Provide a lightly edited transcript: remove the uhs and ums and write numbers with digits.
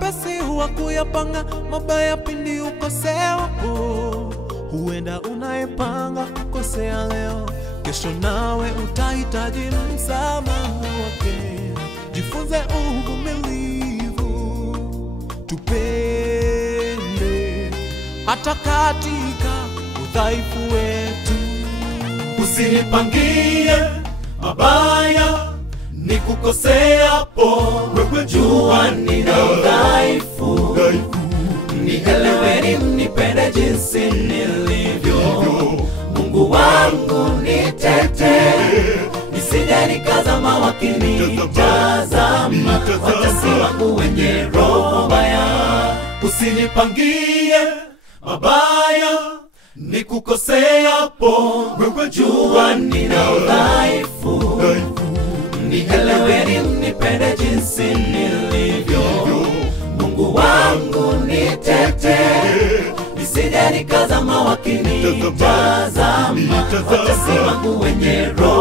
mwepesi wa kuyapanga mabaya pindi ukosewapo. Huenda unayepanga kukosea leo, kesho nawe utahitaji msamaha wake. Jifunze uvumilivu, tupende hata katika udhaifu wetu. Usinipangie mabaya nikukoseapo, wewe jua nina udhaifu. Nieleweni, mnipende jinsi nilivyo. Mungu wangu nitetee, nisije nikazama wakinitazama watesi wangu wenye roho mbaya. Usinipangie mabaya nikukoseapo, wewe jua nina udhaifu. Nieleweni, mnipende jinsi nilivyo. Mungu wangu nitetee, nisije nikazama wakinitazama watesi wangu wenye roho